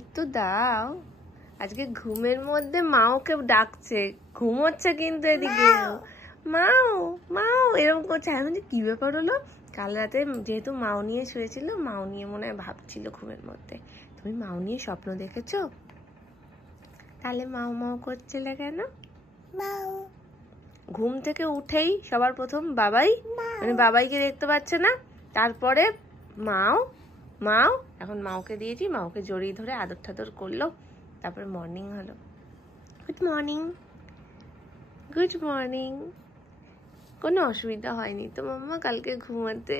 একটু দাও, আজকে ঘুমের মধ্যে মাওকে ডাকছে, ঘুমোচ্ছে কিন্তু এদিকে মাও মাও এরকম করছে। এখন কি ব্যাপার হলো, কাল রাতে যেহেতু মাও নিয়ে শুয়েছিল, মাও নিয়ে মনে হয় ভাবছিল ঘুমের মধ্যে। তুমি মাও নিয়ে স্বপ্ন দেখেছো? তাহলে মাও মাও করছিলে কেন? ঘুম থেকে উঠেই সবার প্রথম বাবাই, মানে বাবাইকে দেখতে পাচ্ছে না, তারপরে মাও মাও। এখন মাওকে দিয়েছি, মাওকে জড়িয়ে ধরে আদর ঠাদর করলো, তারপরে মর্নিং হলো। Good morning good morning. কোনো অসুবিধা হয়নি তো মাম্মা কালকে ঘুমাতে?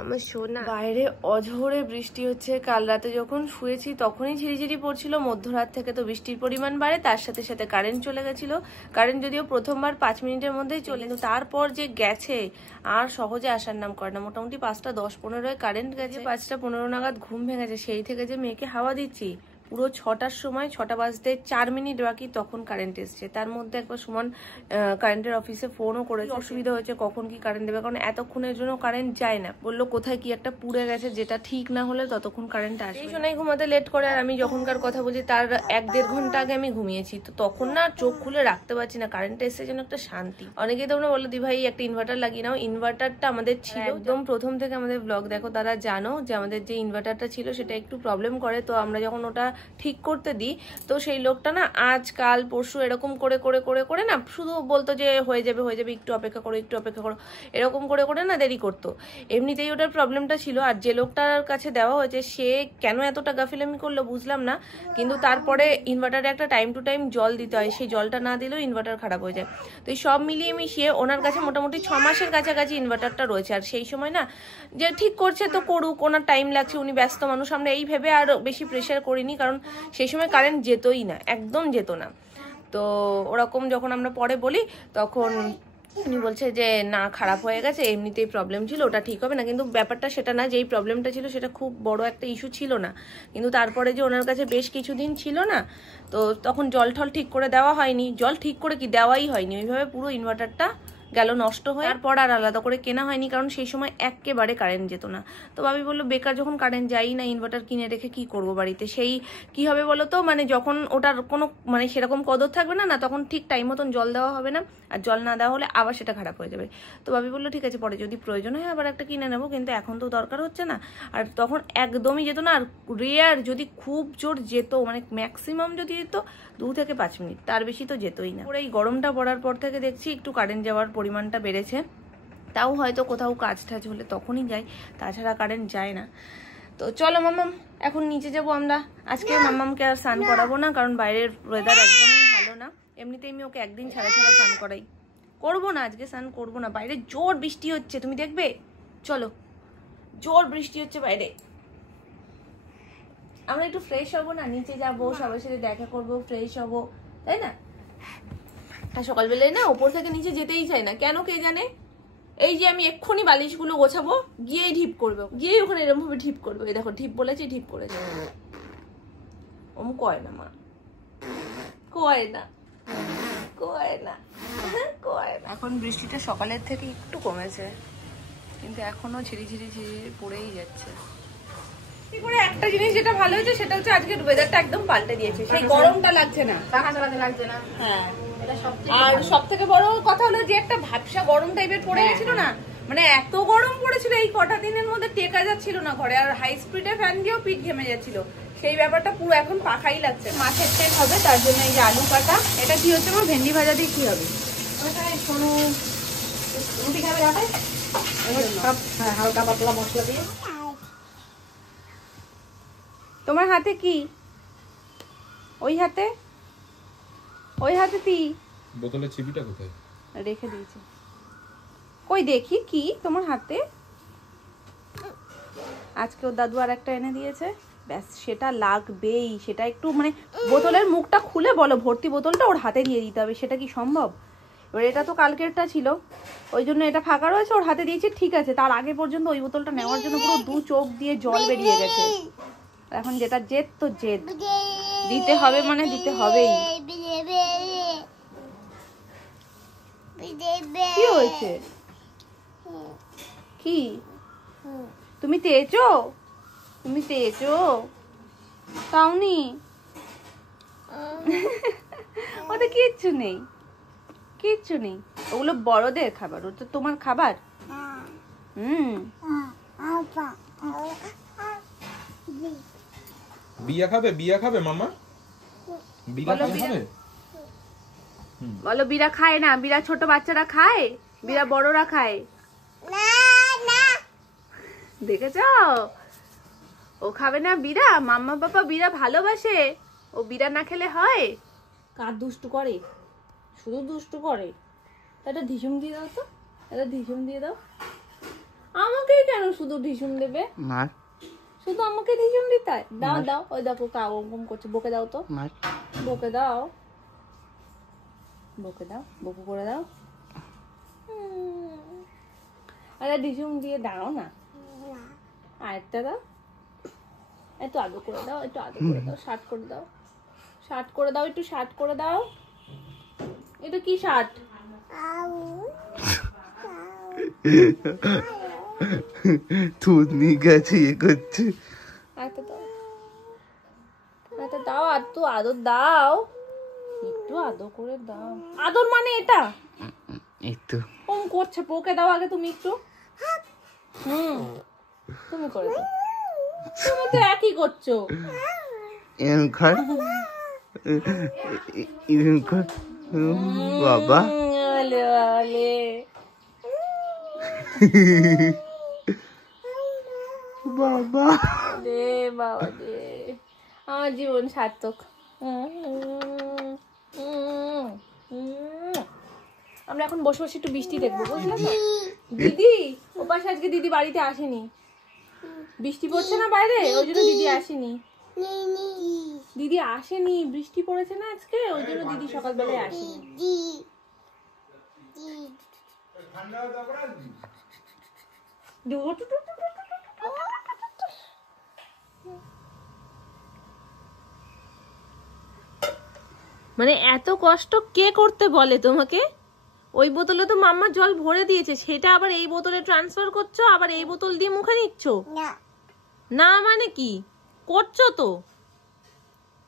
আমার সোনা। বাইরে অঝোরে বৃষ্টি হচ্ছে। কাল রাতে যখন শুয়েছি তখনই ঝিরিঝিরি পড়ছিল, মধ্যরাত থেকে তো বৃষ্টির পরিমাণ বাড়ে, তার সাথে সাথে কারেন্ট চলে গেছিল। কারেন্ট যদিও প্রথমবার 5 মিনিটের মধ্যেই চলে, কিন্তু তারপর যে গেছে আর সহজে আসার নাম করে না। মোটামুটি 5:10-15 কারেন্ট গেছে, 5:15 নাগাদ ঘুম ভেঙেছে। সেই থেকে যে মেয়েকে হাওয়া দিচ্ছি, পুরো 6টার সময়, 6টা বাজতে 4 মিনিট বাকি তখন কারেন্ট এসছে। তার মধ্যে একবার সুমন কারেন্টের অফিসে ফোনও করেছে, অসুবিধা হয়েছে কখন কি কারেন্ট দেবে, কারণ এতক্ষণের জন্য কারেন্ট যায় না। বললো কোথায় কি একটা পুড়ে গেছে, যেটা ঠিক না হলে ততক্ষণ কারেন্ট আসবে। এই সময় ঘুমাতে লেট করে, আর আমি যখনকার কথা বলছি তার 1-1.5 ঘন্টা আগে আমি ঘুমিয়েছি। তো তখন না চোখ খুলে রাখতে পারছি না, কারেন্ট এসে যেন একটা শান্তি। অনেকেই তোমরা বললো দি ভাই একটা ইনভার্টার লাগিয়ে নাও। ইনভার্টারটা আমাদের ছিল একদম প্রথম থেকে, আমাদের ব্লগ দেখো তারা জানো যে আমাদের যে ইনভার্টারটা ছিল সেটা একটু প্রবলেম করে। তো আমরা যখন ওটা ঠিক করতে দিই, তো সেই লোকটা না আজ কাল পরশু এরকম করে করে করে করে না শুধু বলতো যে হয়ে যাবে হয়ে যাবে, একটু অপেক্ষা করো একটু অপেক্ষা করো, এরকম করে করে না দেরি করতো। এমনিতেই ওটার প্রবলেমটা ছিল, আর যে লোকটার কাছে দেওয়া হয়েছে সে কেন এতটা গাফিলামি করলো বুঝলাম না। কিন্তু তারপরে ইনভার্টারে একটা টাইম টু টাইম জল দিতে হয়, সেই জলটা না দিলেও ইনভার্টার খারাপ হয়ে যায়। তো এই সব মিলিয়ে মিশিয়ে ওনার কাছে মোটামুটি 6 মাসের কাছাকাছি ইনভার্টারটা রয়েছে। আর সেই সময় না যে ঠিক করছে তো করুক, ওনার টাইম লাগছে, উনি ব্যস্ত মানুষ, আমরা এই ভেবে আর বেশি প্রেশার করিনি, কারণ সেই সময় কারেন্ট যেতই না, একদম যেত না। তো ওরকম যখন আমরা পরে বলি তখন উনি বলছে যে না খারাপ হয়ে গেছে, এমনিতেই প্রবলেম ছিল, ওটা ঠিক হবে না। কিন্তু ব্যাপারটা সেটা না, যেই প্রবলেমটা ছিল সেটা খুব বড় একটা ইস্যু ছিল না, কিন্তু তারপরে যে ওনার কাছে বেশ কিছুদিন ছিল না, তো তখন জল ঠল ঠিক করে দেওয়া হয়নি, জল ঠিক করে কি দেওয়াই হয়নি, ওইভাবে পুরো ইনভার্টারটা গেল নষ্ট হয়ে। তারপর আর আলাদা করে কেনা হয়নি, কারণ সেই সময় একেবারে কারেন্ট যেত না। তো ভাবি বললো বেকার যখন কারেন্ট যাই না, ইনভার্টার কিনে রেখে কি করবো বাড়িতে, সেই কি হবে বলো তো, মানে যখন ওটার কোনো মানে সেরকম কদর থাকবে না, তখন ঠিক টাইম মতন জল দেওয়া হবে না, আর জল না দেওয়া হলে আবার সেটা খারাপ হয়ে যাবে। তো ভাবি বললো ঠিক আছে পরে যদি প্রয়োজন হয় আবার একটা কিনে নেবো, কিন্তু এখন তো দরকার হচ্ছে না। আর তখন একদমই যেত না, আর রেয়ার যদি খুব জোর যেত, মানে ম্যাক্সিমাম যদি যেত 2 থেকে 5 মিনিট, তার বেশি তো যেতই না। এই গরমটা পড়ার পর থেকে দেখছি একটু কারেন্ট যাওয়ার পরিমাণটা বেড়েছে, তাও হয়তো কোথাও কাজ টাজ হলে তখনই যায়, তাছাড়া কারেন্ট যায় না। তো চলো মাম্মাম এখন নিচে যাবো আমরা। আজকে মাম্মামকে আর স্নান করাবো না, কারণ বাইরের ওয়েদার একদমই ভালো না। এমনিতেই আমি ওকে একদিন ছাড়া ছাড়া স্নান করাই, করবো না আজকে স্নান করবো না। বাইরে জোর বৃষ্টি হচ্ছে, তুমি দেখবে, চলো জোর বৃষ্টি হচ্ছে বাইরে। আমরা একটু ফ্রেশ হবো না, নিচে যাবো, সবার সাথে দেখা করবো, ফ্রেশ হবো, তাই না? আর সকালবেলায় না ওপর থেকে নিচে যেতেই চাই না, কেন কে জানে। এই যে আমি এক্ষুনি বালিশগুলো গোছাবো, গিয়েই ঢিপ করবে, গিয়েই ওখানে এরকম ভাবে ঢিপ করবে। এই দেখো ঢিপ বলেছি, ঢিপ করেছে। ওম কয় না মা, কয় না কয় না কয় না। এখন বৃষ্টিটা সকালের থেকে একটু কমেছে, কিন্তু এখনো ঝিরিঝিরি ঝিরিঝিরি পড়েই যাচ্ছে। একটা জিনিস যেটা ভালো হয়েছে সেটা হচ্ছে আজকের ওয়েদারটা একদম পাল্টে দিয়েছে, সেই গরমটা লাগছে না, লাগছে না। হ্যাঁ, আর সব থেকে বড় কথা হলো যে একটা ভাবসা গরম টাইপের পড়ে গেছিল না, মানে এত গরম পড়েছিল এই কটা দিনের মধ্যে, টেকা যাচ্ছিল না ঘরে, আর হাই স্পিডে ফ্যান দিয়েও পিঠ ঘেমে যাচ্ছিল। সেই ব্যাপারটা পুরো এখন পাখাই লাগছে। মাছের তেল হবে, তার জন্য এই যে আলু কাটা। এটা কি হচ্ছে আমার ভেন্ডি ভাজা দিয়ে কি হবে? রুটি খাবে হালকা পাতলা মশলা দিয়ে। তোমার হাতে কি? ওই হাতে, ওই হাতে কি? বোতলের চিবিটা কোথায় রেখে দিয়েছি, কই দেখি কি তোমার হাতে। আজকে ওর দাদু আর একটা এনে দিয়েছে, ব্যাস সেটা লাগবেই। সেটা একটু মানে বোতলের মুখটা খুলে বলো, ভর্তি বোতলটা ওর হাতে দিয়ে দিতে হবে, সেটা কি সম্ভব? এবার এটা তো কালকেরটা ছিল, ওই জন্য এটা ফাঁকা রয়েছে, ওর হাতে দিয়েছি ঠিক আছে। তার আগে পর্যন্ত ওই বোতলটা নেওয়ার জন্য পুরো 2 চোখ দিয়ে জল বেরিয়ে গেছে। এখন যেটা জেদ তো জেদ, দিতে হবে মানে দিতে হবেই। কি হয়েছে? কি তুমি তেজো? তুমি তেজো? খাওনি? ওতে কিচ্ছু নেই, কিচ্ছু নেই, ওগুলো বড়দের খাবার, ওটা তোমার খাবার। বিয়া খাবে মামা? বিয়া খাবে? বলো বিরা খায় না, বিরা ছোট বাচ্চারা খায়, বিরা বড়রা খায়। দেখেছ, ও খাবে না বিরা, মাম্মা বাবা বিরা ভালোবাসে, ও বিরা না খেলে হয়? কার দুষ্টু করে, শুধু দুষ্টু করে। এটা ঢিসুম দিয়ে দাও তো, এটা ঢিসুম দিয়ে দাও। আমাকেই কেন শুধু ঢিসুম দেবে? শুধু আমাকে ঢিসুম দিতে হয়? দাও দাও, ওই দেখো কাগম করছে, বকে দাও তো, বকে দাও, বকে দাও, বকু করে দাও। আরে ঢিসুম দিয়ে দাও না, আরেকটা দাও, একটু আদর করে দাও, একটু আদর করে দাও, শার্ট করে দাও, শার্ট করে দাও, একটু শার্ট করে দাও। এটা কি শার্ট? থুতনি গেছে ইয়ে করছে। আচ্ছা দাও, আচ্ছা দাও, আর তো আদর দাও, একটু আদর করে দাও। আদর মানে এটা একটু কম করছে, পোকে দাও আগে তুমি একটু। তুমি করে দাও, তুমি তো একই করছো। এরম কর, এরম কর বাবা। ওলে ওলে বাবা রে বাবা রে, আমার জীবন সার্থক। আমরা এখন বসে বসে একটু বৃষ্টি দেখবো, বুঝলে তো? দিদি ওপাশে আজকে দিদি বাড়িতে আসেনি, বৃষ্টি পড়ছে না বাইরে, ওই জন্য দিদি আসেনি। দিদি আসেনি, বৃষ্টি পড়েছে না আজকে, ওই জন্য দিদি সকালবেলায় আসেনি। মানে এত কষ্ট কে করতে বলে তোমাকে? ওই বোতলে তো মাম্মা জল ভরে দিয়েছে, সেটা আবার এই বোতলে ট্রান্সফার করছো, আবার এই বোতল দিয়ে মুখে নিচ্ছ? না মানে কি করছো তো?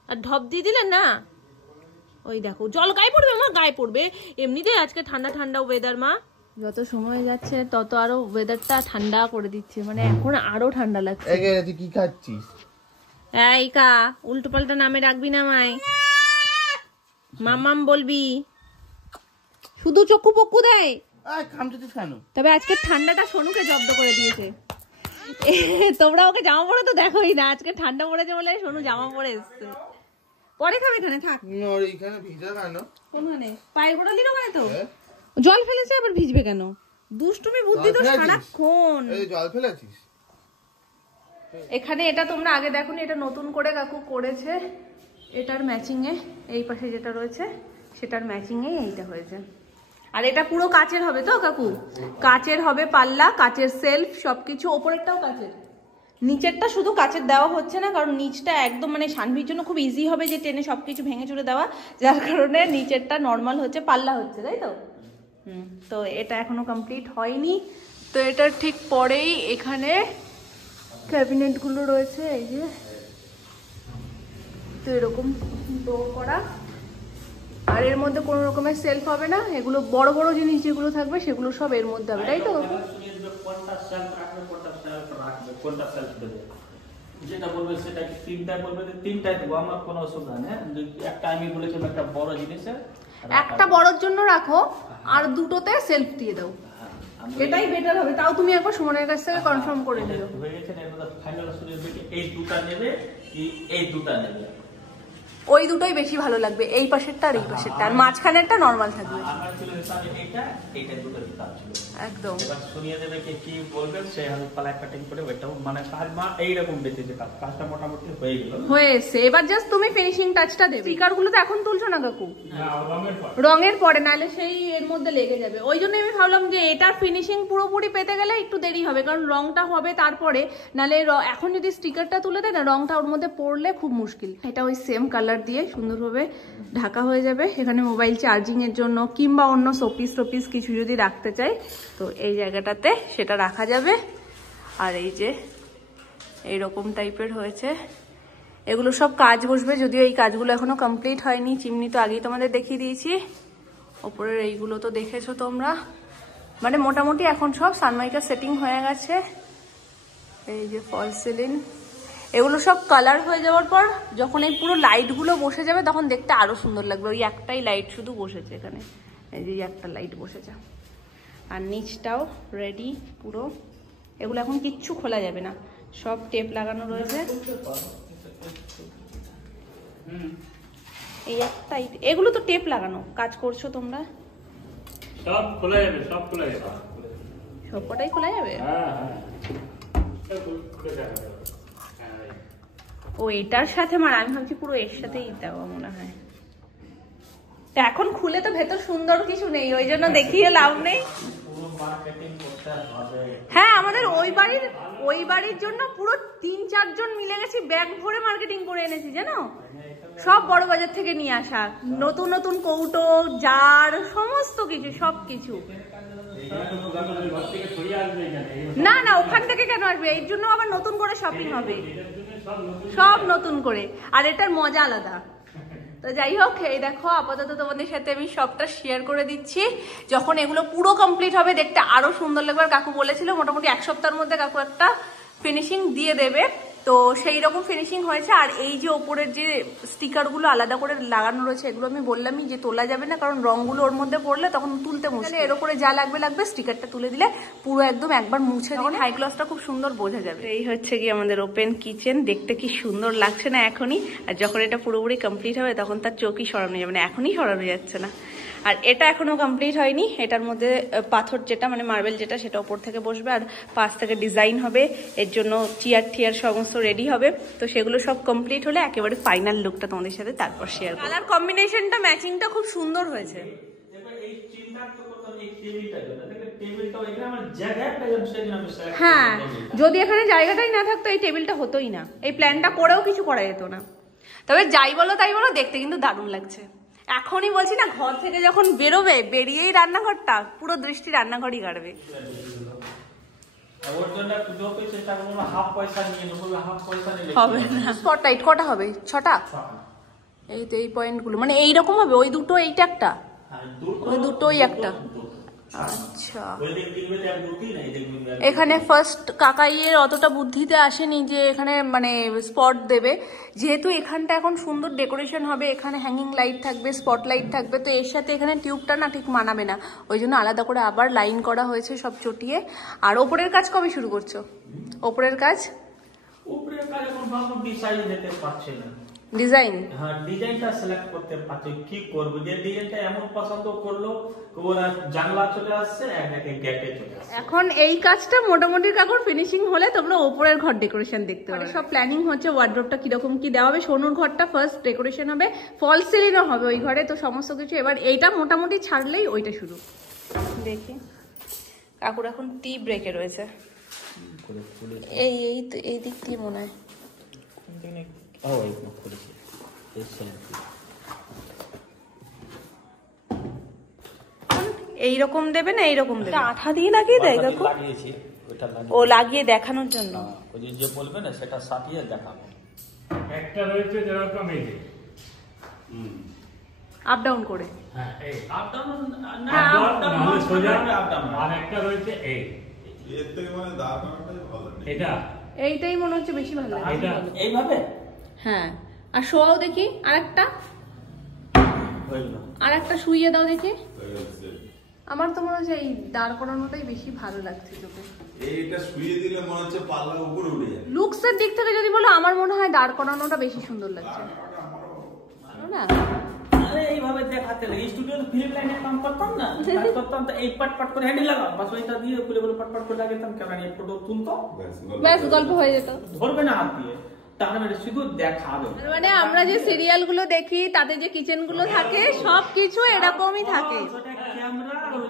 আর ঢপ দিয়ে দিলে না, ওই দেখো জল গায়ে পড়বে, আমার গায়ে পড়বে। এমনিতেই আজকে ঠান্ডা ঠান্ডা ওয়েদার মা, যত সময় যাচ্ছে তত আরো ওয়েদারটা ঠান্ডা করে দিচ্ছে, মানে এখন আরো ঠান্ডা লাগছে। তুই কি খাচ্ছিস? এই কা উল্টো পাল্টা নামে রাখবি না মাই, মাম্মাম বলবি, শুধু চক্ষু পক্কু দেয়। তবে আজকে ঠান্ডাটা সোনুকে জব্দ করে দিয়েছে। তোমরা ওকে জামা পরে তো দেখোই না, আজকে ঠান্ডা পড়েছে বলে সোনু জামা পরে এসছে। পরে খাবে, এখানে থাক, কোনখানে পায়ের গোড়া দিল কেন? তো জল ফেলেছে, আবার ভিজবে কেন? দুষ্টুমি বুদ্ধি তো সারাক্ষণ। জল ফেলেছিস এখানে? এটা তোমরা আগে দেখোনি, এটা নতুন করে কাকু করেছে, এটার ম্যাচিং এ এই পাশে যেটা রয়েছে সেটার ম্যাচিং এ এইটা হয়েছে। আর এটা পুরো কাচের হবে তো কাকু, কাচের হবে পাল্লা, কাচের সেলফ, সবকিছু। ওপরেরটাও কাচের, নিচেরটা শুধু কাচের দেওয়া হচ্ছে না, কারণ নিচটা একদম মানে শানভির জন্য খুব ইজি হবে যে টেনে সবকিছু ভেঙে চুরে দেওয়া, যার কারণে নিচেরটা নর্মাল হচ্ছে, পাল্লা হচ্ছে, তাই তো? তো এটা এখনো কমপ্লিট হয়নি। তো এটার ঠিক পরেই এখানে ক্যাবিনেট গুলো রয়েছে, এই যে তো এরকম ডোর করা, আর এর মধ্যে কোনো রকমের সেলফ হবে না, এগুলো বড় বড় জিনিস যেগুলো থাকবে সেগুলো সব এর মধ্যে হবে, তাই তো? যেটা বলবে সেটা তিনটায় বলবে যে তিনটায় দেবো, আমার কোনো অসুবিধা নেই। একটা আমি বলেছিলাম একটা বড় জিনিসের, একটা বড়র জন্য রাখো আর দুটোতে সেলফ দিয়ে দাও, এটাই বেটার হবে। তাও তুমি একবার সুমনের কাছ থেকে কনফার্ম করে নিও। হয়ে গেছে না, এর মধ্যে ফাইনাল শুনে এই দুটা নেবে কি এই দুটা নেবে? ওই দুটোই বেশি ভালো লাগবে, এই পাশেরটা আর এই পাশেরটা, আর মাঝখানেরটা নরমাল থাকবে। আমার ছিল হিসাবে এইটা দুটো দিতে ছিল একদম। এবার শুনিয়ে দেবে কি বলবেন, সেই হাতে পালায় কাটিং করে ওইটাও মানে কাজ মা এইরকম বেঁচেছে, কাজটা মোটামুটি হয়ে গেল, হয়ে এসছে। এবার জাস্ট তুমি ফিনিশিং টাচটা দেবে। স্টিকার গুলো তো এখন তুলছো না কাকু, রঙের পরে, নাহলে সেই এর মধ্যে লেগে যাবে। ওই জন্য আমি ভাবলাম যে এটার ফিনিশিং পুরোপুরি পেতে গেলে একটু দেরি হবে, কারণ রংটা হবে তারপরে, নাহলে এখন যদি স্টিকারটা তুলে দেয় না, রংটা ওর মধ্যে পড়লে খুব মুশকিল। এটা ওই সেম কালার দিয়ে সুন্দরভাবে ঢাকা হয়ে যাবে। এখানে মোবাইল চার্জিং এর জন্য কিংবা অন্য শোপিস টোপিস কিছু যদি রাখতে চাই তো এই জায়গাটাতে সেটা রাখা যাবে। আর এই যে এইরকম টাইপের হয়েছে, এগুলো সব কাজ বসবে, যদিও এই কাজগুলো এখনো কমপ্লিট হয়নি। চিমনি তো আগেই তোমাদের দেখিয়ে দিয়েছি, ওপরের এইগুলো তো দেখেছো তোমরা। মানে মোটামুটি এখন সব সানমাইকা সেটিং হয়ে গেছে। এই যে ফল সিলিং, এগুলো সব কালার হয়ে যাওয়ার পর যখন এই পুরো লাইটগুলো বসে যাবে তখন দেখতে আরো সুন্দর লাগবে। ওই একটাই লাইট শুধু বসেছে এখানে, এই যে একটা লাইট বসেছে। আর নিচটাও রেডি পুরো। এগুলো এখন কিচ্ছু খোলা যাবে না, সব টেপ লাগানো রয়েছে। এই একটা, এগুলো তো টেপ লাগানো, কাজ করছো তোমরা। সব খোলা যাবে, সব খোলা যাবে, সব কটাই খোলা যাবে। ও এটার সাথে মার, আমি ভাবছি পুরো এর সাথেই দেওয়া মনে হয়। তা এখন খুলে তো ভেতর সুন্দর কিছু নেই, ওই জন্য দেখিয়ে লাভ নেই। হ্যাঁ, আমাদের ওই বাড়ির জন্য পুরো 3-4 জন মিলে গেছি, ব্যাগ ভরে মার্কেটিং করে এনেছি জানো। সব বড় বাজার থেকে নিয়ে আসা, নতুন নতুন কৌটো, জার, সমস্ত কিছু, সবকিছু। না না, ওখান থেকে কেন আসবে, এর জন্য আবার নতুন করে শপিং হবে, সব নতুন করে। আর এটার মজা আলাদা। তো যাই হোক, এই দেখো আপাতত তোমাদের সাথে আমি সবটা শেয়ার করে দিচ্ছি। যখন এগুলো পুরো কমপ্লিট হবে দেখতে আরো সুন্দর লাগবে। আর কাকু বলেছিল মোটামুটি 1 সপ্তাহের মধ্যে কাকু একটা ফিনিশিং দিয়ে দেবে, তো সেই রকম ফিনিশিং হয়েছে। আর এই যে ওপরের যে স্টিকারগুলো আলাদা করে লাগানো রয়েছে, এগুলো আমি বললামই যে তোলা যাবে না, কারণ রঙগুলো ওর মধ্যে পড়লে তখন তুলতে মুশকিল। এর উপরে যা লাগবে স্টিকারটা তুলে দিলে পুরো একদম একবার মুছে দিলে হাই গ্লসটা খুব সুন্দর বোঝা যাবে। এই হচ্ছে কি আমাদের ওপেন কিচেন, দেখতে কি সুন্দর লাগছে না এখনই। আর যখন এটা পুরোপুরি কমপ্লিট হবে তখন তার চোখই সরানো যাবে না, এখনই সরানো যাচ্ছে না। আর এটা এখনো কমপ্লিট হয়নি, এটার মধ্যে পাথর যেটা মানে মার্বেল যেটা, সেটা উপর থেকে বসবে আর পাশ থেকে ডিজাইন হবে। এর জন্য চেয়ার টিয়ার সমস্ত রেডি হবে। তো সেগুলো সব কমপ্লিট হলে একেবারে ফাইনাল লুকটা তোমাদের সাথে তারপর শেয়ার করব। কালার কম্বিনেশনটা ম্যাচিংটা খুব সুন্দর হয়েছে। হ্যাঁ, যদি এখানে জায়গাটাই না থাকতো এই টেবিলটা হতোই না, এই প্ল্যানটা করেও কিছু করা যেত না। তবে যাই বলো তাই বলো, দেখতে কিন্তু দারুণ লাগছে। এখনই বলছি না, ঘর থেকে যখন বেরোবে, বেরিয়েই রান্নাঘরটা পুরো দৃষ্টি রান্নাঘরই কাটবে। হবে না, স্পট লাইট কটা হবে? 6টা। এই তো এই পয়েন্টগুলো মানে এইরকম হবে, ওই দুটো এইটা একটা, ওই দুটোই একটা। আচ্ছা, এখানে ফার্স্ট কাকাইয়ের অতটা বুদ্ধিতে আসেনি যে এখানে মানে স্পট দেবে। যেহেতু এখানটা এখন সুন্দর ডেকোরেশন হবে, এখানে হ্যাঙ্গিং লাইট থাকবে, স্পট লাইট থাকবে, তো এর সাথে এখানে টিউবটা না ঠিক মানাবে না, ওই জন্য আলাদা করে আবার লাইন করা হয়েছে সব চটিয়ে। আর ওপরের কাজ কবে শুরু করছো? ওপরের কাজ ডিজাইন, হ্যাঁ ডিজাইনটা সিলেক্ট করতে পারছি, কি করব, যে ডিজাইনটা এমন পছন্দ করলো ওরা জানলা চলে আসছে, একদিকে গেটে চলে আসছে। এখন এই কাজটা মোটামুটি কাকুর ফিনিশিং হলে তোমরা উপরের ঘর ডেকোরেশন দেখতে পাবে। সব প্ল্যানিং হচ্ছে, ওয়ার্ড্রোবটা কিরকম কি দেওয়া হবে। সোনুর ঘরটা ফার্স্ট ডেকোরেশন হবে, ফল সিলিংও হবে ওই ঘরে, তো সমস্ত কিছু। এবার এইটা মোটামুটি ছাড়লেই ওইটা শুরু। দেখি কাকুর এখন টি ব্রেকে রয়েছে, এই দিক দিয়ে মনে হয়। এইরকম দেবে না, এইরকম দেবে, আঠা দিয়ে লাগিয়ে দেয় কাকু। ও লাগিয়ে দেখানোর জন্য, যে বলবে না সেটা সাটিয়ে দেখাবো। একটা রয়েছে যেরকম এই যে আপ ডাউন করে, হ্যাঁ এই আপ ডাউন না, হ্যাঁ, আপ ডাউন সোজা, আপ ডাউন। আর একটা রয়েছে এই, এর থেকে মানে দাঁড়ানোটাই ভালো। এটা এইটাই মনে হচ্ছে বেশি ভালো লাগে। এটা এইভাবে হ্যাঁ, আর শোয়াও দেখি আরেকটা, আরেকটা শুইয়ে দাও দেখি। আমার তো মনে হচ্ছে এই দাঁড় করানোটাই বেশি ভালো লাগছে চোখে। এইটা শুয়ে দিলে মনে হচ্ছে পাল্লা উপরে উঠে যায়। লুকসের দিক থেকে যদি বলো, আমার মনে হয় দাঁড় করানোটা বেশি সুন্দর লাগছে, ভালো না? আরে এইভাবে দেখাতে লাগে, স্টুডিওতে ফিল্ম লাইনে কাম করতাম না, কাজ করতাম তো এই পাট করে হ্যান্ডেল লাগাও, বাস ওইটা দিয়ে খুলে বলে পাট করে লাগাতাম, ক্যামেরা নিয়ে ফটো তুলতো, ব্যাস গল্প হয়ে যেত। ধরবে না হাত দিয়ে, তাহলে শুধু দেখাবে। মানে আমরা যে সিরিয়াল গুলো দেখি তাতে যে কিচেন গুলো থাকে সবকিছু এরকমই থাকে। ক্যামেরা আর ওই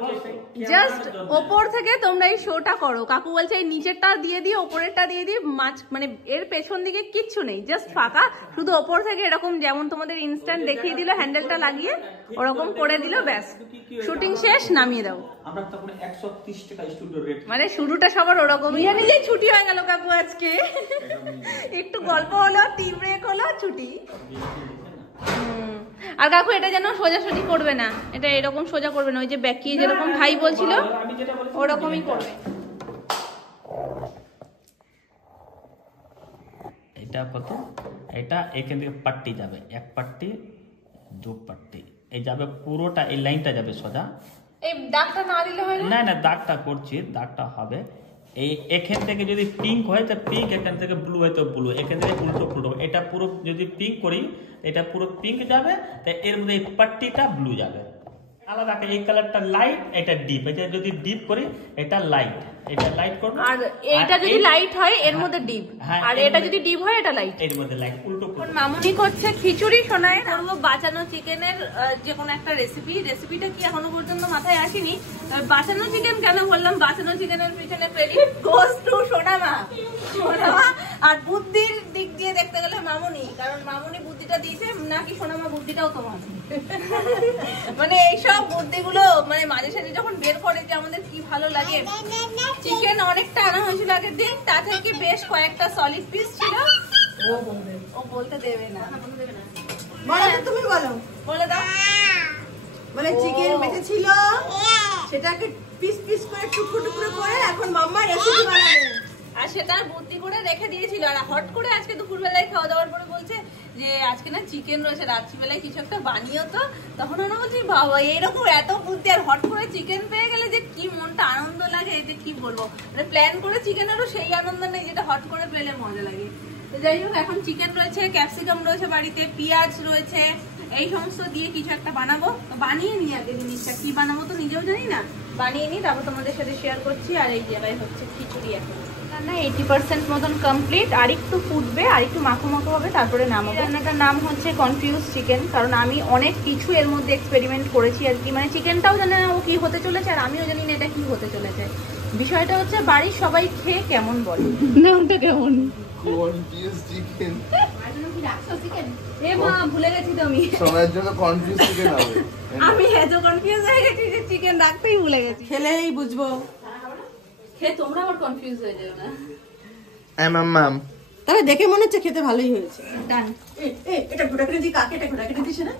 জাস্ট ওপর থেকে তোমরা এই শোটা করো। কাকু বলছে এই নিচেরটা দিয়ে দিয়ে ওপরেরটা দিয়ে দিয়ে মাছ মানে এর পেছন দিকে কিচ্ছু নেই, জাস্ট ফাঁকা, শুধু ওপর থেকে এরকম যেমন তোমাদের ইনস্ট্যান্ট দেখিয়ে দিল হ্যান্ডেলটা লাগিয়ে ওরকম করে দিল, ব্যাস শুটিং শেষ, নামিয়ে দাও। আমরা তখন 130 টাকা স্টুডিও রেট, মানে শুরুটা সবার ওরকমই। জানি যে ছুটি হয়ে গেল কাকু আজকে, একটু গল্প হলো, টি ব্রেক হলো, ছুটি। আর কাকু এটা যেন সোজাসুজি করবে না, এটা এরকম সোজা করবে না, ওই যে ব্যাকি যেরকম ভাই বলছিল ওরকমই করবে। এটা কত, এটা এখান থেকে পাট্টি যাবে, এক পাট্টি দু পাট্টি, এই যাবে পুরোটা, এই লাইনটা যাবে সোজা। এই দাগটা না দিলে হয় না? না দাগটা করছি, দাগটা হবে এই এখান থেকে যদি পিঙ্ক হয় তো পিঙ্ক, এখান থেকে ব্লু হয় তো ব্লু, এখান থেকে উল্টো ফুলটো, এটা পুরো যদি পিঙ্ক করি এটা পুরো পিঙ্ক যাবে, তাই এর মধ্যে এই পাট্টিটা ব্লু যাবে আলাদা। এই কালারটা লাইট, এটা ডিপ, এটা যদি ডিপ করি এটা লাইট, এটা লাইট করব। আর এটা যদি লাইট হয় এর মধ্যে ডিপ, আর এটা যদি ডিপ হয় এটা লাইট, এর মধ্যে লাইট উল্টো। মামুনি করছে খিচুড়ি, শোনায় করবো বাঁচানো চিকেনের যে কোনো একটা রেসিপি। রেসিপিটা কি এখনো পর্যন্ত মাথায় আসেনি, বাঁচানো চিকেন কেন বললাম, বাঁচানো চিকেনের পিছনে ক্রেডিট গোস টু সোনামা। আর বুদ্ধির দিক দিয়ে দেখতে গেলে মামুনি, কারণ মামুনি বুদ্ধিটা দিয়েছে, নাকি সোনামা বুদ্ধিটাও তোমার। মানে এইসব বুদ্ধিগুলো মানে মাঝে সাঝে যখন বের করে যে আমাদের কি ভালো লাগে। চিকেন অনেকটা আনা হয়েছিল আগের দিন, তা থেকে বেশ কয়েকটা সলিড পিস ছিল। ও বলতে দেবে না, তুমি বলো, বলে দাও। বলে চিকেন বেঁচে ছিল, সেটাকে পিস পিস করে টুকরো টুকরো করে এখন মাম্মা রেসিপি বানাবে, আর সেটা বুদ্ধি করে রেখে দিয়েছিল। আর হট করে আজকে দুপুরবেলায় খাওয়া দাওয়ার পরে বলছে যে আজকে না চিকেন রয়েছে, রাত্রিবেলায় কিছু একটা বানিও তো। তখন আমরা বলছি বাবা এরকম এত বুদ্ধি, আর হট করে চিকেন পেয়ে গেলে যে কি মনটা আনন্দ লাগে, এতে কি বলবো। মানে প্ল্যান করে চিকেনেরও সেই আনন্দ নেই যেটা হট করে পেলে মজা লাগে। তো যাই হোক, এখন চিকেন রয়েছে, ক্যাপসিকাম রয়েছে বাড়িতে, পেঁয়াজ রয়েছে, এই সমস্ত দিয়ে কিছু একটা বানাবো। তো বানিয়ে নিই আগে জিনিসটা, কি বানাবো তো নিজেও জানি না, বানিয়ে নিই তারপর তোমাদের সাথে শেয়ার করছি। আর এই জায়গায় হচ্ছে খিচুড়ি, এখন রান্না 80% মতন কমপ্লিট, আর একটু ফুটবে, আর একটু মাখো মাখো হবে, তারপরে নামাবো। রান্নাটার নাম হচ্ছে কনফিউজ চিকেন, কারণ আমি অনেক কিছু এর মধ্যে এক্সপেরিমেন্ট করেছি আর কি। মানে চিকেনটাও জানে না ও কি হতে চলেছে, আর আমিও জানি না এটা কি হতে চলেছে। বিষয়টা হচ্ছে বাড়ির সবাই খেয়ে কেমন বলে, নামটা কেমন কনফিউজ চিকেন। এ মা ভুলে গেছি তো আমি, সবার জন্য কনফিউজ চিকেন হবে। আমি এত কনফিউজ হয়ে গেছি যে চিকেন রাখতেই ভুলে গেছি। খেলেই বুঝবো, খেয়ে তোমরা আবার কনফিউজ হয়ে যাবে না। মাম তবে দেখে মনে হচ্ছে খেতে ভালোই হয়েছে। ডান। এটা ঘোটা করে দিই কাকে, এটা ঘোটা কেটে দিছে না।